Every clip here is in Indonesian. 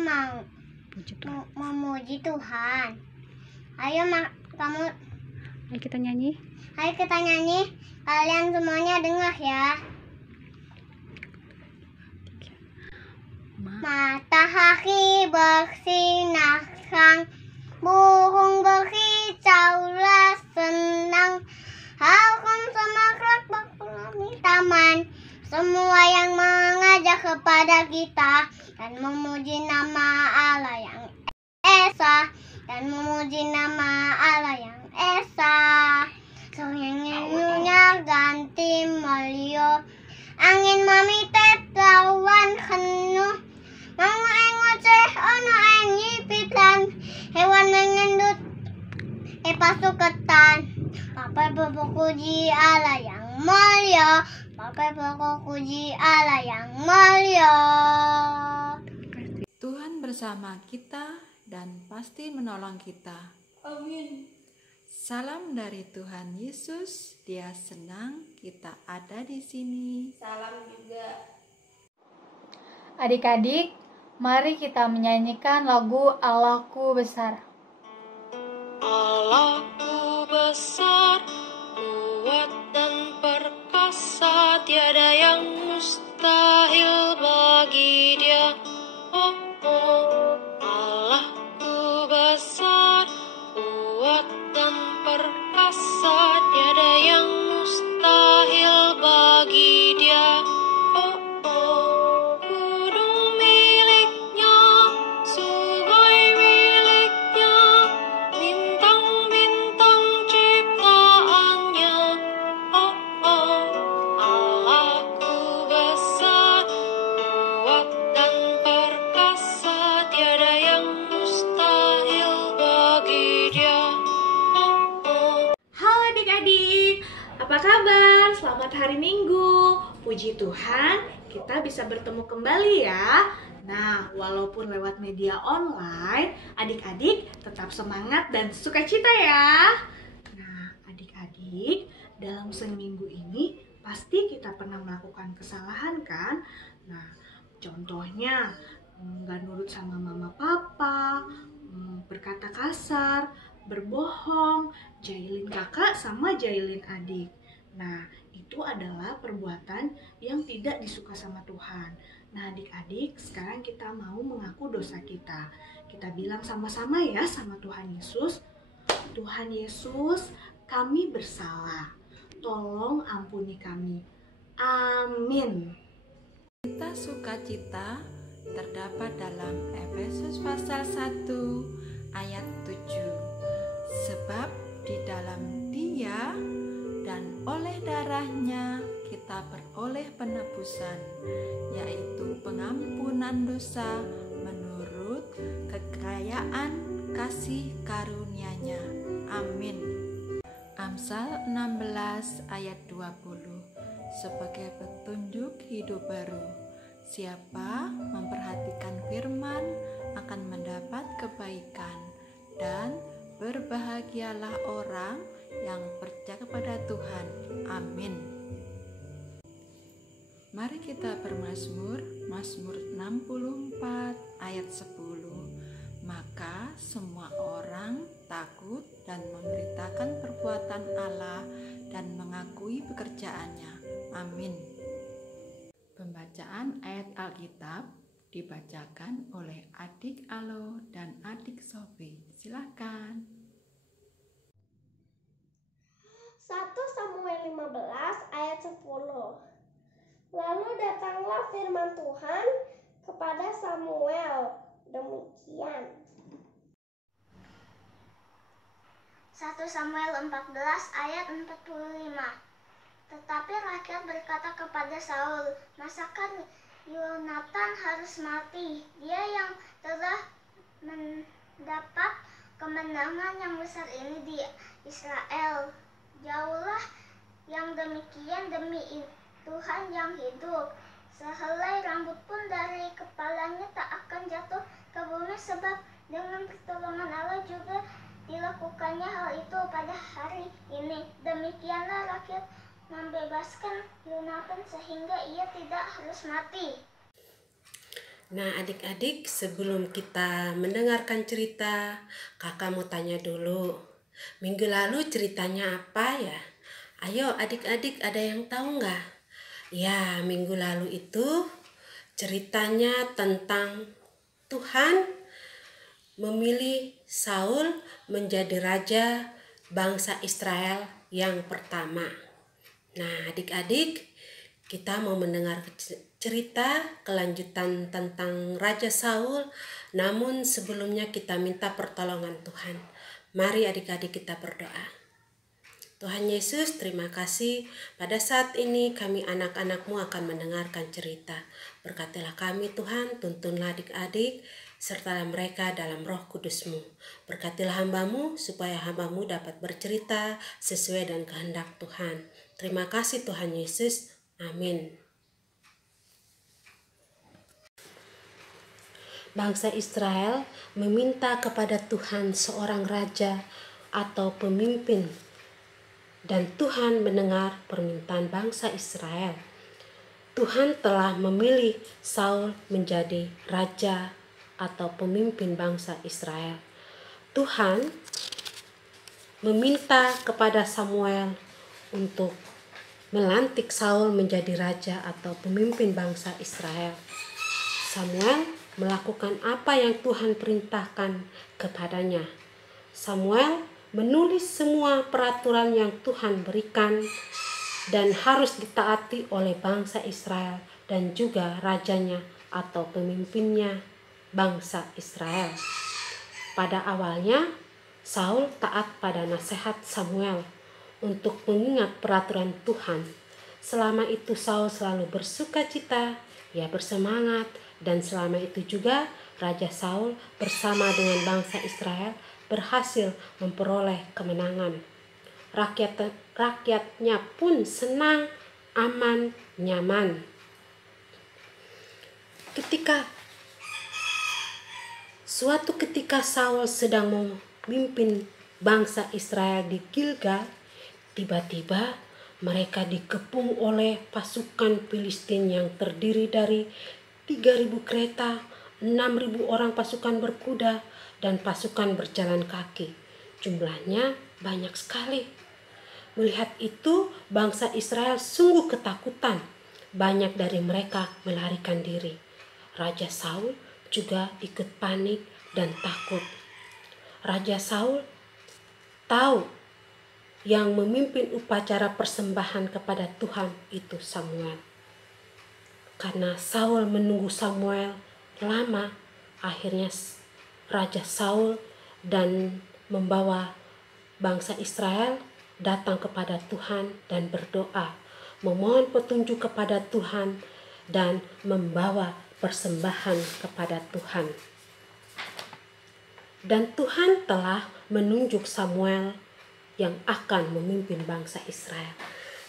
mau memuji Tuhan. Ayo kamu. Ayo kita nyanyi. Kalian semuanya dengar ya. Matahari bersinar terang, burung berkicaulah senang, harum semerbak berpulang di taman. Semua yang mengajak kepada kita dan memuji nama Allah yang esa, Sonyannya ganti melio, angin mamitet lawan kenuh, mau ngoceh ono ngipitan, hewan mengendut pasuketan. Papai berpuji Allah yang mulia, Tuhan bersama kita dan pasti menolong kita. Amin. Salam dari Tuhan Yesus, Dia senang kita ada di sini. Salam juga. Adik-adik, mari kita menyanyikan lagu Allahku Besar. Allahku besar, kuat dan perkasa, tiada yang mustahil bagi Dia. Oh, oh, Allahku besar, kuat dan perkasa, tiada yang mustahil bagi Dia. Oh, oh, gunung miliknya, sungai miliknya, bintang-bintang ciptaannya. Oh, oh, Allahku besar, kuat dan perkasa, tiada yang mustahil bagi Dia. Oh, oh. Halo adik-adik, apa kabar? Selamat hari Minggu. Puji Tuhan, kita bisa bertemu kembali ya. Nah, walaupun lewat media online, adik-adik tetap semangat dan sukacita ya. Nah, adik-adik, dalam seminggu ini pasti kita pernah melakukan kesalahan kan? Nah, contohnya nggak nurut sama mama papa, berkata kasar, berbohong, jahilin kakak sama jahilin adik. Nah, itu adalah perbuatan yang tidak disuka sama Tuhan. Nah, adik-adik, sekarang kita mau mengaku dosa kita. Kita bilang sama-sama ya sama Tuhan Yesus. Tuhan Yesus, kami bersalah. Tolong ampuni kami. Amin. Kita sukacita terdapat dalam Efesus pasal 1 ayat 7. Sebab di dalam Dia dan oleh darahnya kita beroleh penebusan, yaitu pengampunan dosa menurut kekayaan kasih karunia-Nya. Amin. Amsal 16 ayat 20 sebagai petunjuk hidup baru. Siapa memperhatikan firman akan mendapat kebaikan, dan berbahagialah orang yang percaya kepada Tuhan. Amin. Mari kita bermazmur, Mazmur 64 ayat 10. Maka semua orang takut dan memberitakan perbuatan Allah dan mengakui pekerjaannya. Amin. Pembacaan ayat Alkitab dibacakan oleh adik Alo dan adik Sofi. Silakan. 1 Samuel 15 ayat 10. Lalu datanglah firman Tuhan kepada Samuel demikian. 1 Samuel 14 ayat 45. Tetapi rakyat berkata kepada Saul, "Masakan Yonatan harus mati? Dia yang telah mendapat kemenangan yang besar ini di Israel. Jauhlah yang demikian demi Tuhan yang hidup. Sehelai rambut pun dari kepalanya tak akan jatuh ke bumi, sebab dengan pertolongan Allah juga dilakukannya hal itu pada hari ini. Demikianlah rakyat membebaskan Yonatan sehingga ia tidak harus mati." Nah, adik-adik, sebelum kita mendengarkan cerita, kakak mau tanya dulu. Minggu lalu ceritanya apa ya? Ayo adik-adik, ada yang tahu nggak? Ya, minggu lalu itu ceritanya tentang Tuhan memilih Saul menjadi raja bangsa Israel yang pertama. Nah, adik-adik, kita mau mendengar cerita kelanjutan tentang Raja Saul, namun sebelumnya kita minta pertolongan Tuhan. Mari adik-adik kita berdoa. Tuhan Yesus, terima kasih pada saat ini kami anak-anak-Mu akan mendengarkan cerita. Berkatilah kami Tuhan, tuntunlah adik-adik, serta mereka dalam roh kudus-Mu. Berkatilah hamba-Mu supaya hamba-Mu dapat bercerita sesuai dengan kehendak Tuhan. Terima kasih Tuhan Yesus, amin. Bangsa Israel meminta kepada Tuhan seorang raja atau pemimpin, dan Tuhan mendengar permintaan bangsa Israel. Tuhan telah memilih Saul menjadi raja atau pemimpin bangsa Israel. Tuhan meminta kepada Samuel untuk melantik Saul menjadi raja atau pemimpin bangsa Israel. Samuel melakukan apa yang Tuhan perintahkan kepadanya. Samuel menulis semua peraturan yang Tuhan berikan dan harus ditaati oleh bangsa Israel dan juga rajanya atau pemimpinnya bangsa Israel. Pada awalnya, Saul taat pada nasihat Samuel untuk mengingat peraturan Tuhan. Selama itu Saul selalu bersukacita, ia bersemangat, dan selama itu juga Raja Saul bersama dengan bangsa Israel berhasil memperoleh kemenangan. Rakyatnya pun senang, aman, nyaman. Suatu ketika Saul sedang memimpin bangsa Israel di Gilgal, tiba-tiba mereka dikepung oleh pasukan Filistin yang terdiri dari 3.000 kereta, 6.000 orang pasukan berkuda, dan pasukan berjalan kaki. Jumlahnya banyak sekali. Melihat itu, bangsa Israel sungguh ketakutan. Banyak dari mereka melarikan diri. Raja Saul juga ikut panik dan takut. Raja Saul tahu yang memimpin upacara persembahan kepada Tuhan itu Samuel. Karena Saul menunggu Samuel lama, akhirnya Raja Saul dan membawa bangsa Israel datang kepada Tuhan dan berdoa, memohon petunjuk kepada Tuhan dan membawa persembahan kepada Tuhan. Dan Tuhan telah menunjuk Samuel yang akan memimpin bangsa Israel.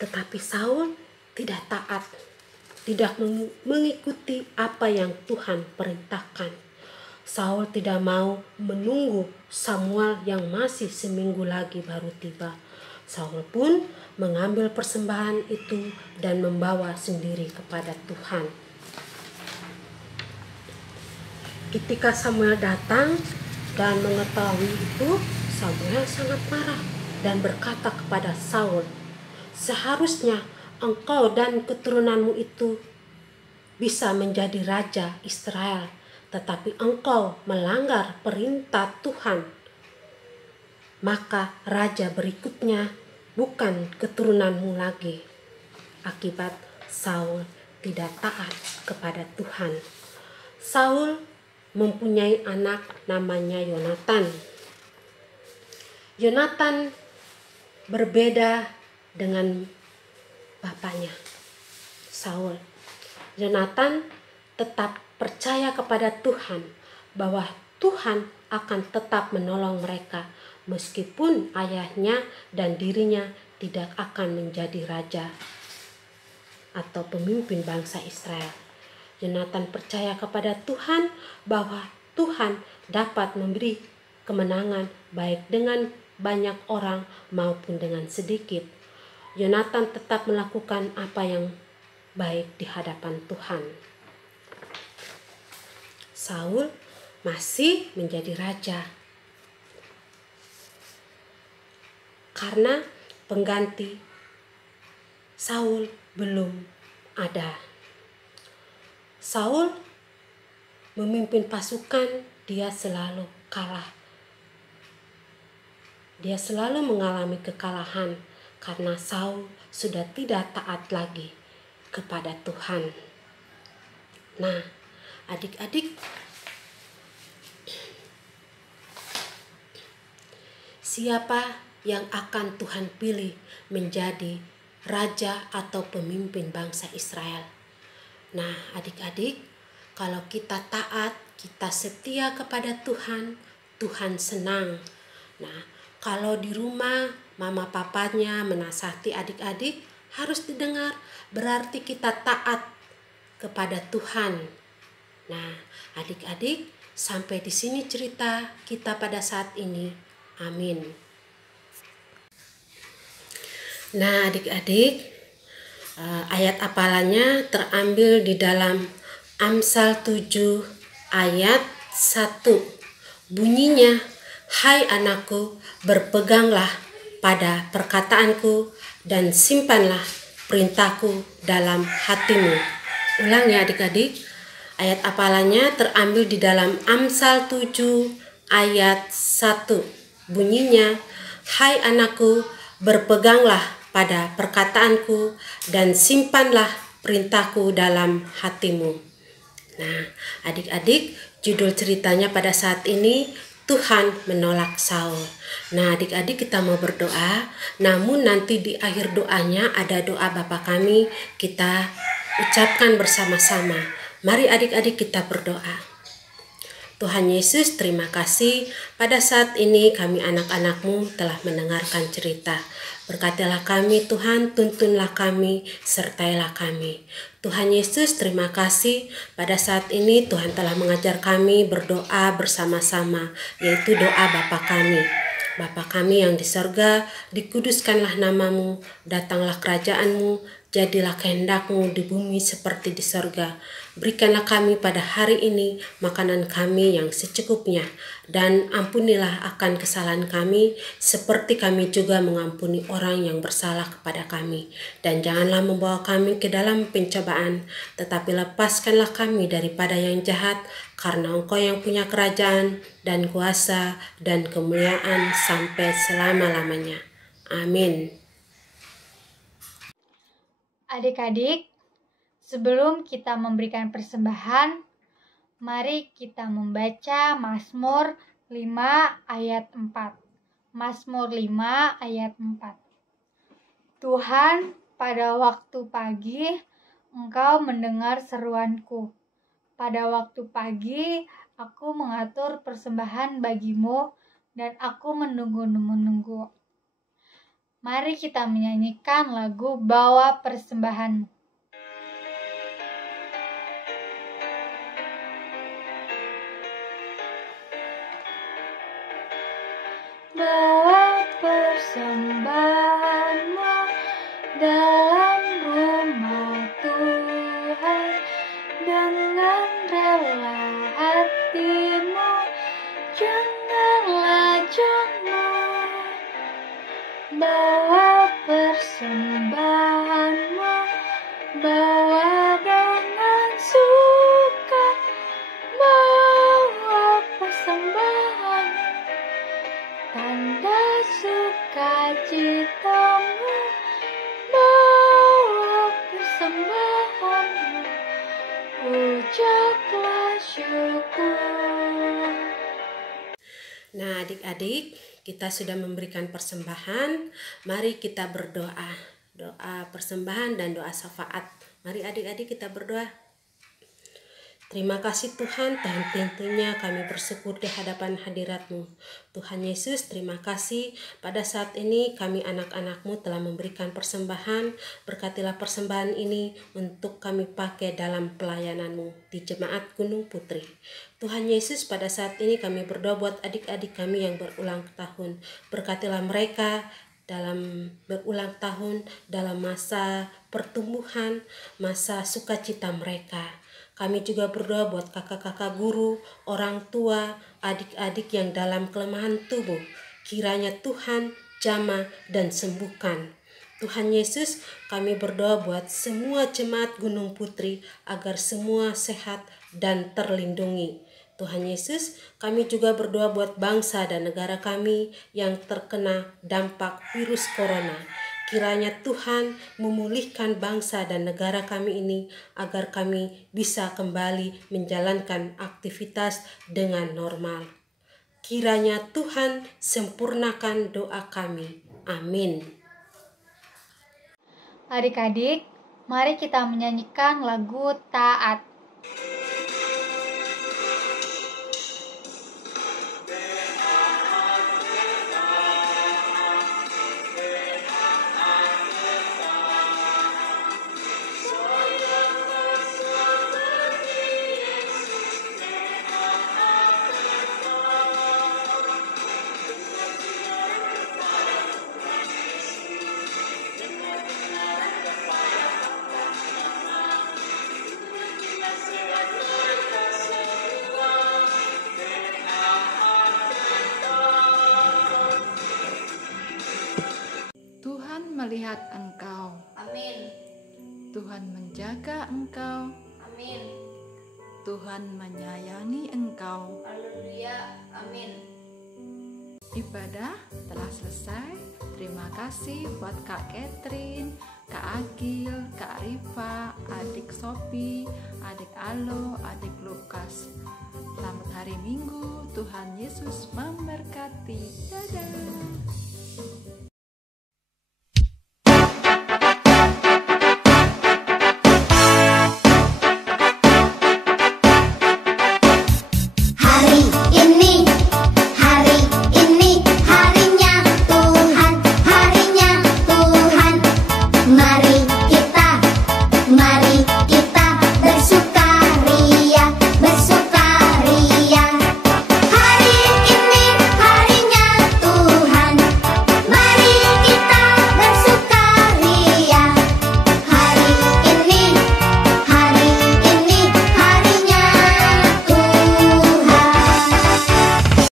Tetapi Saul tidak taat, tidak mengikuti apa yang Tuhan perintahkan. Saul tidak mau menunggu Samuel yang masih seminggu lagi baru tiba. Saul pun mengambil persembahan itu dan membawa sendiri kepada Tuhan. Ketika Samuel datang dan mengetahui itu, Samuel sangat marah dan berkata kepada Saul, "Seharusnya engkau dan keturunanmu itu bisa menjadi raja Israel, tetapi engkau melanggar perintah Tuhan. Maka raja berikutnya bukan keturunanmu lagi." Akibat Saul tidak taat kepada Tuhan. Saul mempunyai anak namanya Yonatan. Yonatan berbeda dengan bapaknya, Saul. Yonatan tetap percaya kepada Tuhan bahwa Tuhan akan tetap menolong mereka meskipun ayahnya dan dirinya tidak akan menjadi raja atau pemimpin bangsa Israel. Yonatan percaya kepada Tuhan bahwa Tuhan dapat memberi kemenangan baik dengan banyak orang maupun dengan sedikit. Yonatan tetap melakukan apa yang baik di hadapan Tuhan. Saul masih menjadi raja. Karena pengganti Saul belum ada. Saul memimpin pasukan, dia selalu kalah. Dia selalu mengalami kekalahan karena Saul sudah tidak taat lagi kepada Tuhan. Nah, adik-adik, siapa yang akan Tuhan pilih menjadi raja atau pemimpin bangsa Israel? Nah, adik-adik, kalau kita taat, kita setia kepada Tuhan, Tuhan senang. Nah, kalau di rumah mama papanya menasihati adik-adik harus didengar, berarti kita taat kepada Tuhan. Nah, adik-adik, sampai di sini cerita kita pada saat ini. Amin. Nah, adik-adik, ayat hafalannya terambil di dalam Amsal 7 ayat 1. Bunyinya, "Hai anakku, berpeganglah pada perkataanku dan simpanlah perintahku dalam hatimu." Ulang ya adik-adik. Ayat hafalannya terambil di dalam Amsal 7 ayat 1. Bunyinya, "Hai anakku, berpeganglah pada perkataanku dan simpanlah perintahku dalam hatimu." Nah, adik-adik, judul ceritanya pada saat ini, Tuhan menolak Saul. Nah, adik-adik, kita mau berdoa, namun nanti di akhir doanya ada doa Bapa kami, kita ucapkan bersama-sama. Mari adik-adik kita berdoa. Tuhan Yesus, terima kasih pada saat ini kami anak-anak-Mu telah mendengarkan cerita. Berkatilah kami Tuhan, tuntunlah kami, sertailah kami. Tuhan Yesus, terima kasih pada saat ini Tuhan telah mengajar kami berdoa bersama-sama, yaitu doa Bapa kami. Bapa kami yang di sorga, dikuduskanlah namamu, datanglah kerajaan-Mu, jadilah kehendak-Mu di bumi seperti di sorga. Berikanlah kami pada hari ini makanan kami yang secukupnya, dan ampunilah akan kesalahan kami, seperti kami juga mengampuni orang yang bersalah kepada kami. Dan janganlah membawa kami ke dalam pencobaan, tetapi lepaskanlah kami daripada yang jahat, karena Engkau yang punya kerajaan, dan kuasa, dan kemuliaan sampai selama-lamanya. Amin. Adik-adik, sebelum kita memberikan persembahan, mari kita membaca Mazmur 5 ayat 4. Mazmur 5 ayat 4. Tuhan, pada waktu pagi Engkau mendengar seruanku. Pada waktu pagi aku mengatur persembahan bagimu dan aku menunggu. Mari kita menyanyikan lagu Bawa Persembahanmu. Bawa persembahanmu dalam rumah Tuhan dengan rela hatimu, janganlah jengah. Bawa persembahanmu, bawa dengan suka, bawa persembahan, tanda sukacitamu, bawa persembahanmu, ucaplah syukur. Nah, adik-adik, kita sudah memberikan persembahan. Mari kita berdoa. Doa persembahan dan doa syafaat. Mari adik-adik kita berdoa. Terima kasih Tuhan, tentunya kami bersyukur di hadapan hadirat-Mu. Tuhan Yesus, terima kasih pada saat ini kami anak-anak-Mu telah memberikan persembahan. Berkatilah persembahan ini untuk kami pakai dalam pelayanan-Mu di Jemaat Gunung Putri. Tuhan Yesus, pada saat ini kami berdoa buat adik-adik kami yang berulang tahun. Berkatilah mereka dalam berulang tahun, dalam masa pertumbuhan, masa sukacita mereka. Kami juga berdoa buat kakak-kakak guru, orang tua, adik-adik yang dalam kelemahan tubuh. Kiranya Tuhan jamah dan sembuhkan. Tuhan Yesus, kami berdoa buat semua jemaat Gunung Putri agar semua sehat dan terlindungi. Tuhan Yesus, kami juga berdoa buat bangsa dan negara kami yang terkena dampak virus corona. Kiranya Tuhan memulihkan bangsa dan negara kami ini agar kami bisa kembali menjalankan aktivitas dengan normal. Kiranya Tuhan sempurnakan doa kami. Amin. Adik-adik, mari kita menyanyikan lagu Taat. Tuhan melihat engkau. Amin. Tuhan menjaga engkau. Amin. Tuhan menyayangi engkau. Haleluya. Amin. Ibadah telah selesai. Terima kasih buat Kak Catherine, Kak Agil, Kak Rifa, adik Sophie, adik Alo, adik Lukas. Selamat hari Minggu. Tuhan Yesus memberkati. Dadah.